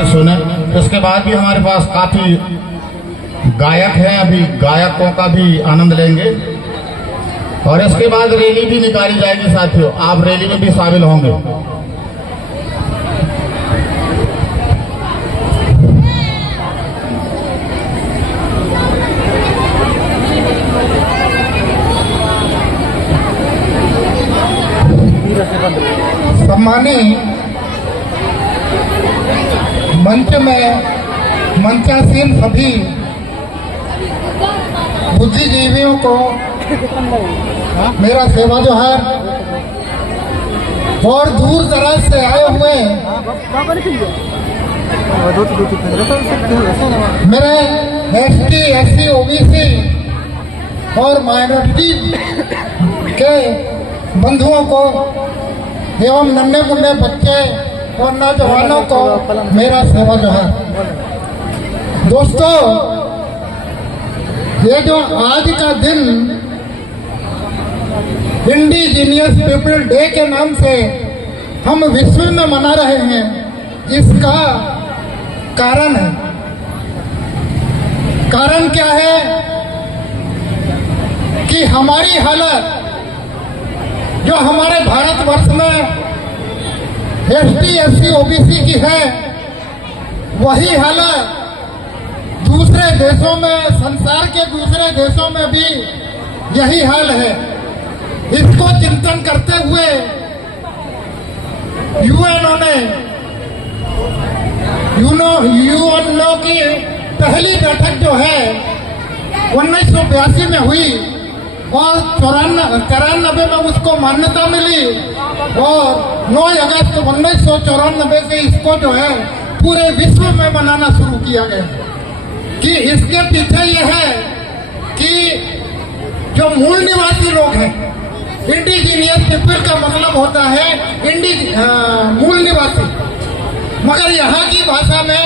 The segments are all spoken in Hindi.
से सुने। इसके बाद भी हमारे पास काफी गायक हैं, अभी गायकों का भी आनंद लेंगे और इसके बाद रैली भी निकाली जाएगी। साथियों, आप रैली में भी शामिल होंगे। सम्मानी मंच में मंचासीन सभी बुद्धिजीवियों को मेरा सेवा जोहार और दूर दराज से आए हुए मेरे एसटी, एससी, ओबीसी और माइनॉरिटी के बंधुओं को एवं नन्हे मुन्ने बच्चे और नौजवानों को मेरा सेवा जोहार। दोस्तों, ये जो आज का दिन इंडिजीनियस पीपल डे के नाम से हम विश्व में मना रहे हैं, इसका कारण है। कारण क्या है कि हमारी हालत जो हमारे भारतवर्ष में एसटी, एससी, ओबीसी की है, वही हालत दूसरे देशों में, संसार के दूसरे देशों में भी यही हाल है। इसको चिंतन करते हुए यूएनओ की पहली बैठक जो है 1982 में हुई और 94 में उसको मान्यता मिली और 9 अगस्त 1994 से इसको जो है पूरे विश्व में मनाना शुरू किया गया। कि इसके पीछे यह है कि जो मूल निवासी लोग हैं, इंडिजीनियस पीपल का मतलब होता है मूल निवासी, मगर यहाँ की भाषा में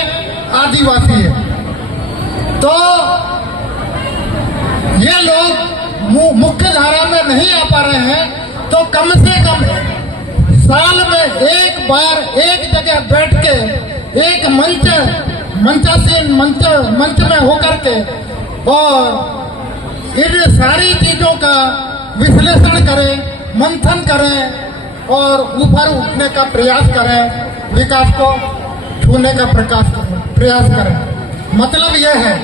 आदिवासी है। तो ये लोग मुख्य धारा में नहीं आ पा रहे हैं, तो कम से कम साल में एक बार एक जगह बैठ के एक मंच में होकर के और इन सारी चीजों का विश्लेषण करें, मंथन करें और ऊपर उठने का प्रयास करें, विकास को छूने का प्रयास करें। मतलब यह है।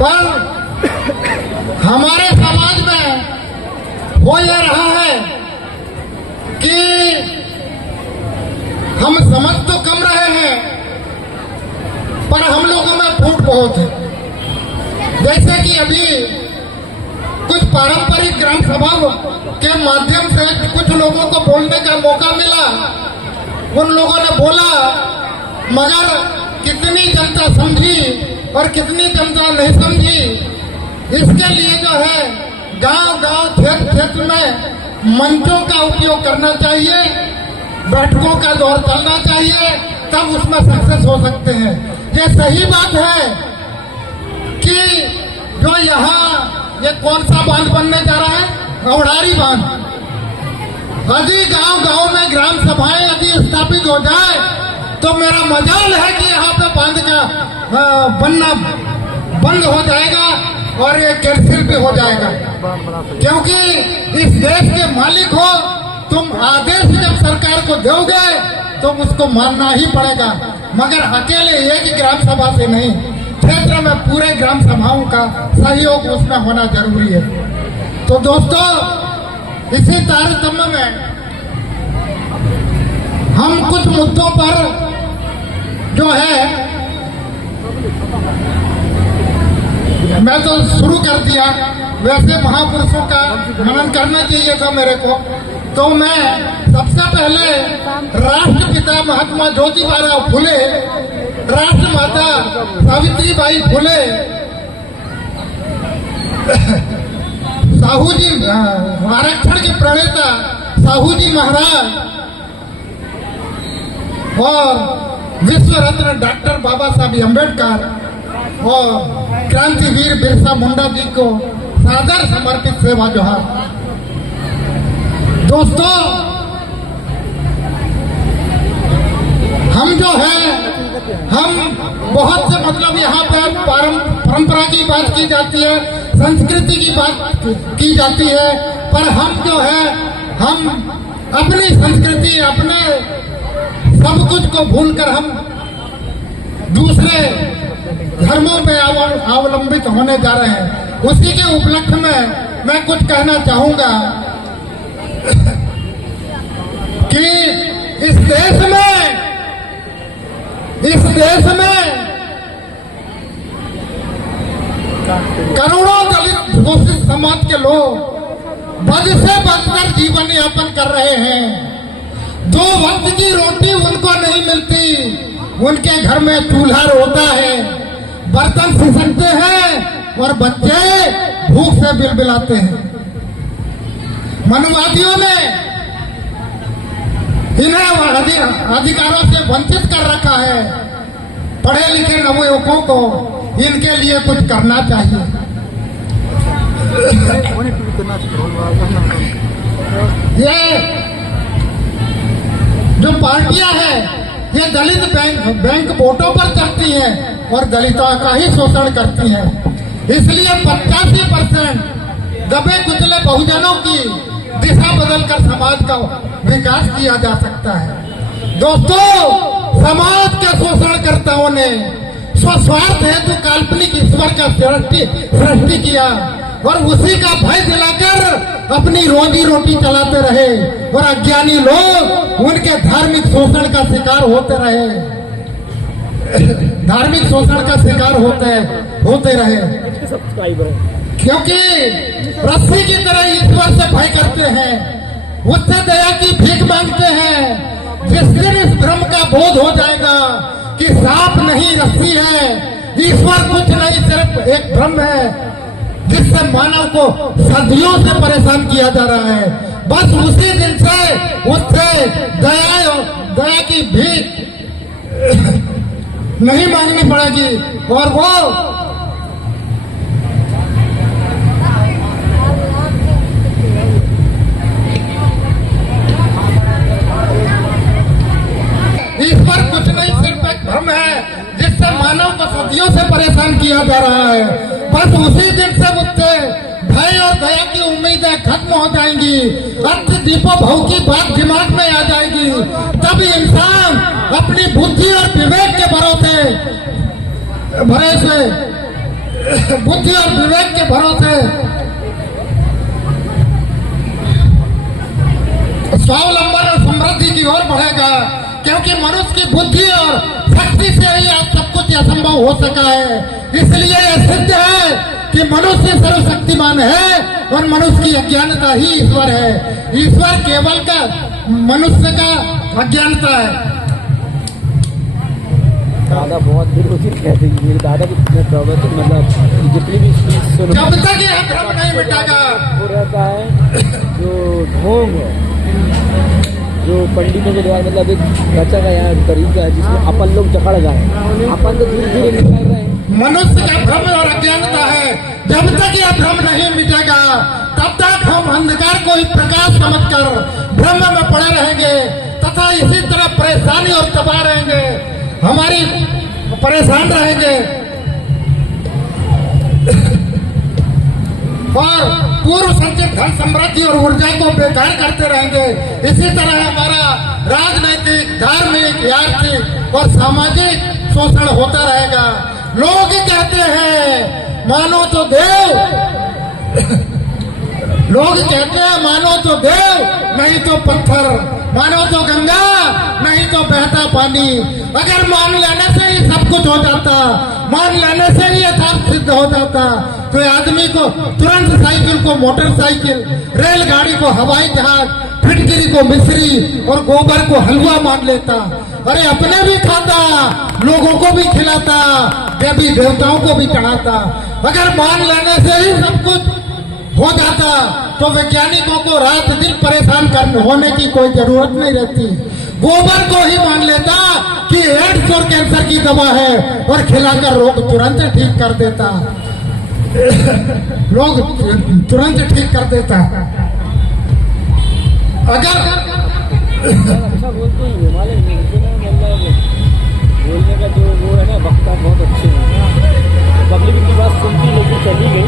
पर हमारे समाज में हो यह रहा है कि हम समझ तो कम रहे हैं, पर हम लोगों में फूट बहुत है। जैसे कि अभी कुछ पारंपरिक ग्राम सभा के माध्यम से कुछ लोगों को बोलने का मौका मिला, उन लोगों ने बोला, मगर कितनी जनता समझी और कितनी जनता नहीं समझी, इसके लिए जो है गांव-गांव, क्षेत्र में मंचों का उपयोग करना चाहिए, बैठकों का दौर चलना चाहिए, तब उसमें सक्सेस हो सकते हैं। ये सही बात है कि जो यहाँ ये कौन सा बांध बनने जा रहा है, औड़ारी बांध, यदि गांव-गांव में ग्राम सभाएं यदि स्थापित हो जाए तो मेरा मजाल है कि यहाँ पे बांध का बनना बंद हो जाएगा और ये कैंसिल भी हो जाएगा। क्योंकि इस देश के मालिक हो, तुम आदेश जब सरकार को दोगे तो उसको मानना ही पड़ेगा, मगर अकेले एक ग्राम सभा से नहीं, क्षेत्र में पूरे ग्राम सभाओं का सहयोग उसमें होना जरूरी है। तो दोस्तों, इसी तारतम्य में हम कुछ मुद्दों पर जो है मैं तो शुरू कर दिया। वैसे महापुरुषों का मनन करना चाहिए था मेरे को, तो मैं सबसे पहले राष्ट्रपिता महात्मा ज्योतिबाराव फुले, राष्ट्रमाता सावित्रीबाई फुले, साहू जी आरक्षण के प्रणेता साहू जी महाराज और विश्व रत्न डॉक्टर बाबा साहब अम्बेडकर और क्रांतिवीर बिरसा मुंडा जी को सादर समर्पित सेवा जोहार। दोस्तों, हम जो है हम मतलब यहाँ पे परंपरा की बात की जाती है, संस्कृति की बात की जाती है, पर हम जो है हम अपनी संस्कृति, अपने सब कुछ को भूलकर हम दूसरे धर्मों पे अवलंबित होने जा रहे हैं। उसी के उपलक्ष्य में मैं कुछ कहना चाहूंगा कि इस देश में करोड़ों दलित शोषित समाज के लोग बद से बदतर जीवन यापन कर रहे हैं। 2 वक्त की रोटी उनको नहीं मिलती, उनके घर में चूल्हा रोता है, बर्तन सिसकते हैं और बच्चे भूख से बिलबिलाते हैं। मनुवादियों ने इन्हें अधिकारों से वंचित कर रखा है। पढ़े लिखे नवयुवकों को इनके लिए कुछ करना चाहिए। ये जो पार्टियां हैं ये दलित बैंक वोटों पर चलती हैं और दलितों का ही शोषण करती हैं। इसलिए 85% दबे कुचले बहुजनों की दिशा बदलकर समाज का विकास किया जा सकता है। दोस्तों, समाज के शोषणकर्ताओं ने स्वस्वार्थ हेतु काल्पनिक ईश्वर का सृष्टि किया और उसी का भय दिलाकर अपनी रोजी रोटी चलाते रहे और अज्ञानी लोग उनके धार्मिक शोषण का शिकार होते रहे, धार्मिक शोषण का शिकार होते रहे, क्योंकि रस्सी की तरह ईश्वर से भय करते हैं, उससे दया की भीख मांगते हैं। जिस दिन इस भ्रम का बोध हो जाएगा कि सांप नहीं रस्सी है, ईश्वर कुछ नहीं सिर्फ एक भ्रम है जिससे मानव को सदियों से परेशान किया जा रहा है, बस उसी दिन से उससे दया की भीख नहीं मांगनी पड़ेगी और वो ईश्वर कुछ नहीं सिर्फ एक भ्रम है जिससे मानव को सदियों से परेशान किया जा रहा है। बस उसी दिन से उससे भय और दया की उम्मीदें खत्म हो जाएंगी, अर्थ दीपो भव की बात दिमाग में आ जाएगी, तब इंसान अपनी बुद्धि और विवेक के भरोसे स्वावलंबन और समृद्धि की ओर बढ़ेगा, क्योंकि मनुष्य की बुद्धि और शक्ति से ही आज सब कुछ असंभव हो सका है। इसलिए यह सिद्ध है कि मनुष्य सर्वशक्तिमान है और मनुष्य की अज्ञानता ही ईश्वर है। ईश्वर केवल का मनुष्य का अज्ञानता है। दादा बहुत दिन उचित कहते हैं, मेरे दादा की मतलब जितनी भी जब तक यह भ्रम नहीं मिटेगा वो रहता है जो ढोंग है, जो पंडितों के द्वारा मतलब एक रचा का यहाँ तरीका है जिसमें अपन लोग जकड़ गए, अपन तो धीरे धीरे निकल रहे हैं। मनुष्य का भ्रम और अज्ञानता है, जब तक यह भ्रम नहीं मिटेगा तब तक हम अंधकार को ही प्रकाश समझकर भ्रम में पड़े रहेंगे तथा इसी तरह परेशानी और तबाह रहेंगे, हमारी परेशान रहेंगे और पूर्व संचित धन समृद्धि और ऊर्जा को बेकार करते रहेंगे। इसी तरह हमारा राजनैतिक, धार्मिक, आर्थिक और सामाजिक शोषण होता रहेगा। लोग कहते हैं मानो तो देव, लोग कहते हैं मानो तो देव नहीं तो पत्थर, मानो तो गंगा नहीं तो बहता पानी। अगर मान लेने से ही सब कुछ हो जाता, मान लेने से ही यथार्थ सिद्ध हो जाता, तो आदमी को तुरंत साइकिल को मोटरसाइकिल, रेलगाड़ी को हवाई जहाज, फिटकरी को मिश्री और गोबर को हलवा मान लेता। अरे अपने भी खाता, लोगों को भी खिलाता, देवी देवताओं को भी चढ़ाता। अगर मान लेने से ही सब कुछ हो जाता तो वैज्ञानिकों को रात दिन परेशान होने की कोई जरूरत नहीं रहती। गोबर को ही मान लेता कि एड्स और कैंसर की दवा है और खिलाकर रोग तुरंत ठीक कर देता, लोग तुरंत ठीक कर देता। अगर अच्छा बोलते हैं हिमालय में बोलने का जो वो है ना वक्ता बहुत अच्छे हैं, पब्लिक की बात सुनती लेकिन चली गई।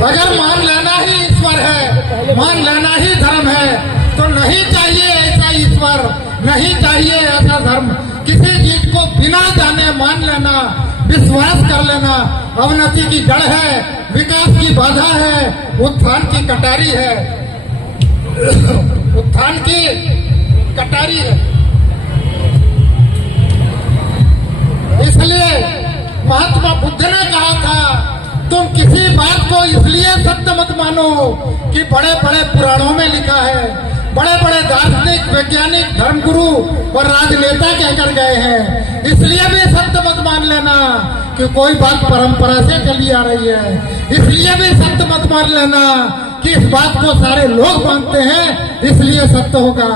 अगर मान लेना ही ईश्वर है, मान लेना ही धर्म है, तो नहीं चाहिए ऐसा ईश्वर, नहीं चाहिए ऐसा धर्म। किसी चीज को बिना जाने मान लेना, विश्वास कर लेना अवनति की जड़ है, विकास की बाधा है, उत्थान की कटारी है, उत्थान की कटारी है। इसलिए महात्मा बुद्ध ने कहा था, तुम किसी बात को इसलिए सत्य मत मानो कि बड़े बड़े पुराणों में लिखा है, बड़े बड़े दार्शनिक, वैज्ञानिक, धर्मगुरु और राजनेता कहकर गए हैं, इसलिए भी सत्य मत मान लेना कि कोई बात परंपरा से चली आ रही है। इसलिए भी सत्य मत मान लेना कि इस बात को सारे लोग मानते हैं, इसलिए सत्य होगा।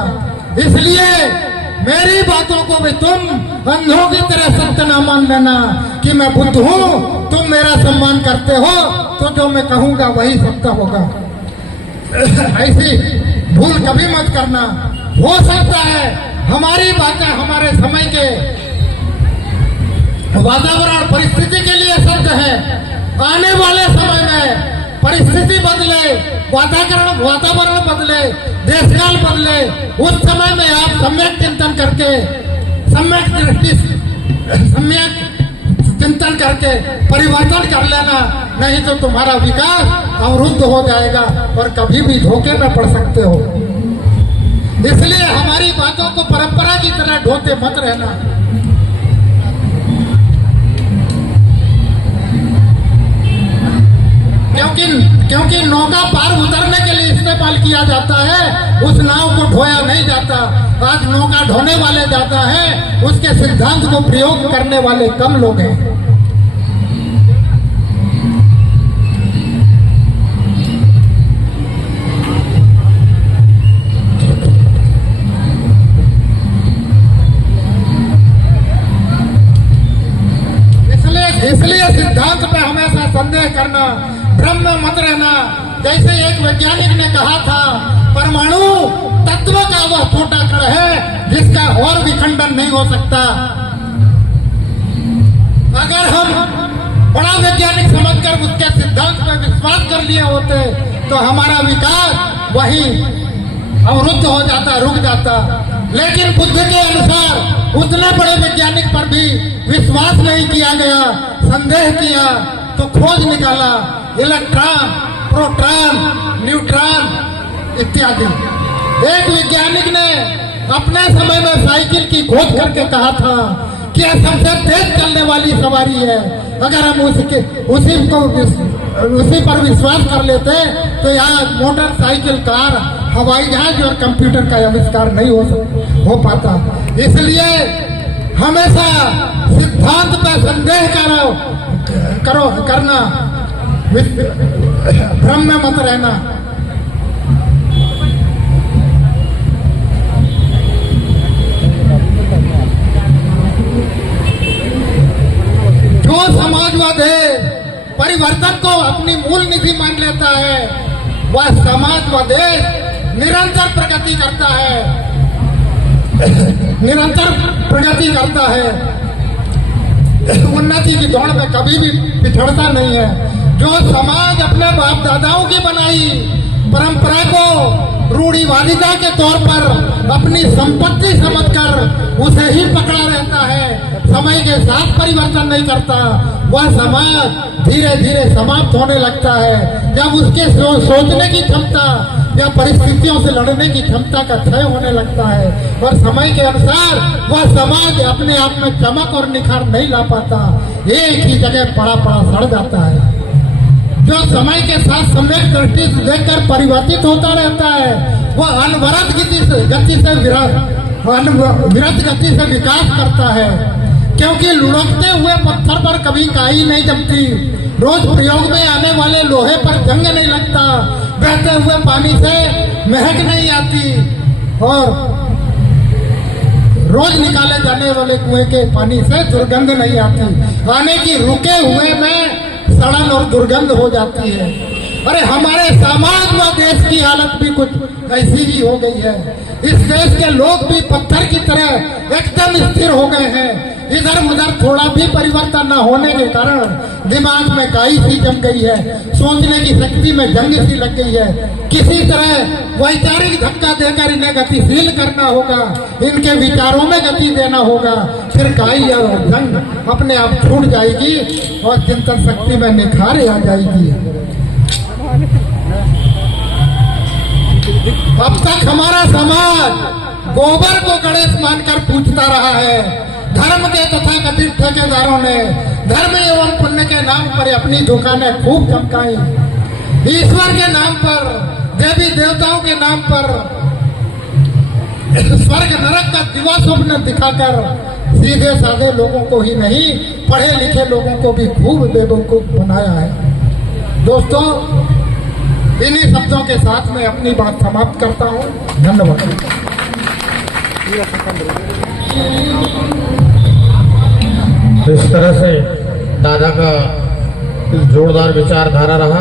इसलिए मेरी बातों को भी तुम अंधों की तरह सत्य ना मान लेना कि मैं बुद्ध हूँ, तुम मेरा सम्मान करते हो तो जो मैं कहूँगा वही सत्य होगा। ऐसी भूल कभी मत करना। हो सकता है हमारी बातें हमारे समय के वातावरण परिस्थिति के लिए सत्य है, आने वाले समय में परिस्थिति बदले, वातावरण बदले, देशकाल बदले, उस समय में आप सम्यक चिंतन करके, सम्यक दृष्टि, सम्यक चिंतन करके परिवर्तन कर लेना, नहीं तो तुम्हारा विकास अवरुद्ध हो जाएगा और कभी भी धोखे में पड़ सकते हो। इसलिए हमारी बातों को परंपरा की तरह ढोते मत रहना। क्योंकि नौका पार उतरने के लिए इस्तेमाल किया जाता है, उस नाव को ढोया नहीं जाता। आज नौका ढोने वाले जाता है, उसके सिद्धांत को प्रयोग करने वाले कम लोग हैं। इसलिए सिद्धांत पे हमेशा संदेह करना, भ्रम में मत रहना। जैसे एक वैज्ञानिक ने कहा था, परमाणु तत्व का वह छोटा कण है जिसका और विखंडन नहीं हो सकता। अगर हम बड़ा वैज्ञानिक समझकर उसके सिद्धांत पर विश्वास कर लिए होते तो हमारा विकास वही अवरुद्ध हो जाता, रुक जाता। लेकिन बुद्ध के अनुसार उतने बड़े वैज्ञानिक पर भी विश्वास नहीं किया गया, संदेह किया तो खोज निकाला इलेक्ट्रॉन, प्रोटॉन, न्यूट्रॉन इत्यादि। एक वैज्ञानिक ने अपने समय में साइकिल की खोज करके कहा था कि यह सबसे तेज चलने वाली सवारी है। अगर हम उसी पर विश्वास कर लेते तो यहाँ मोटरसाइकिल, कार, हवाई जहाज और कंप्यूटर का आविष्कार नहीं हो पाता। इसलिए हमेशा सिद्धांत पर संदेह करना, भ्रम में मत रहना। जो समाजवाद है, परिवर्तन को अपनी मूल नीति मान लेता है, वह समाजवाद निरंतर प्रगति करता है, निरंतर प्रगति करता है, उन्नति की दौड़ में कभी भी पिछड़ता नहीं है। जो समाज अपने बाप दादाओं की बनाई परंपरा को रूढ़िवादिता के तौर पर अपनी संपत्ति समझकर उसे ही पकड़ा रहता है, समय के साथ परिवर्तन नहीं करता, वह समाज धीरे धीरे समाप्त होने लगता है। जब उसके सोचने की क्षमता या परिस्थितियों से लड़ने की क्षमता का क्षय होने लगता है और समय के अनुसार वह समाज अपने आप में चमक और निखार नहीं ला पाता, एक ही जगह पड़ा सड़ जाता है। जो समय के साथ सम्यक दृष्टि से देखकर परिवर्तित होता रहता है, वह अनवरत विरत गति से विकास करता है। क्योंकि लुढ़कते हुए पत्थर पर कभी काई नहीं जमती, रोज प्रयोग में आने वाले लोहे पर जंग नहीं लगता, बहते हुए पानी से महक नहीं आती और रोज निकाले जाने वाले कुएं के पानी से दुर्गंध नहीं आती। आने की रुके हुए में सड़न और दुर्गंध हो जाती है। अरे हमारे समाज व देश की हालत भी कुछ ऐसी ही हो गई है। इस देश के लोग भी पत्थर की तरह एकदम स्थिर हो गए हैं। इधर उधर थोड़ा भी परिवर्तन न होने के कारण दिमाग में काई सी जम गई है, सोचने की शक्ति में जंग सी लग गई है। किसी तरह वैचारिक धक्का देकर इन्हें गतिशील करना होगा, इनके विचारों में गति देना होगा, फिर काई और जंग अपने आप छूट जाएगी और चिंतन शक्ति में निखार आ जाएगी। अब तक हमारा समाज गोबर को गणेश मानकर पूजता रहा है। धर्म के तथा कथित ठेकेदारों ने धर्म एवं पुण्य के नाम पर अपनी दुकानें खूब चमकाई। ईश्वर के नाम पर, देवी देवताओं के नाम पर स्वर्ग नरक का दिवा स्वप्न दिखाकर सीधे साधे लोगों को ही नहीं, पढ़े लिखे लोगों को भी खूब बेवकूफ बनाया है। दोस्तों, इन्हीं शब्दों के साथ मैं अपनी बात समाप्त करता हूँ। धन्यवाद। इस तरह से दादा का जोरदार विचारधारा रहा।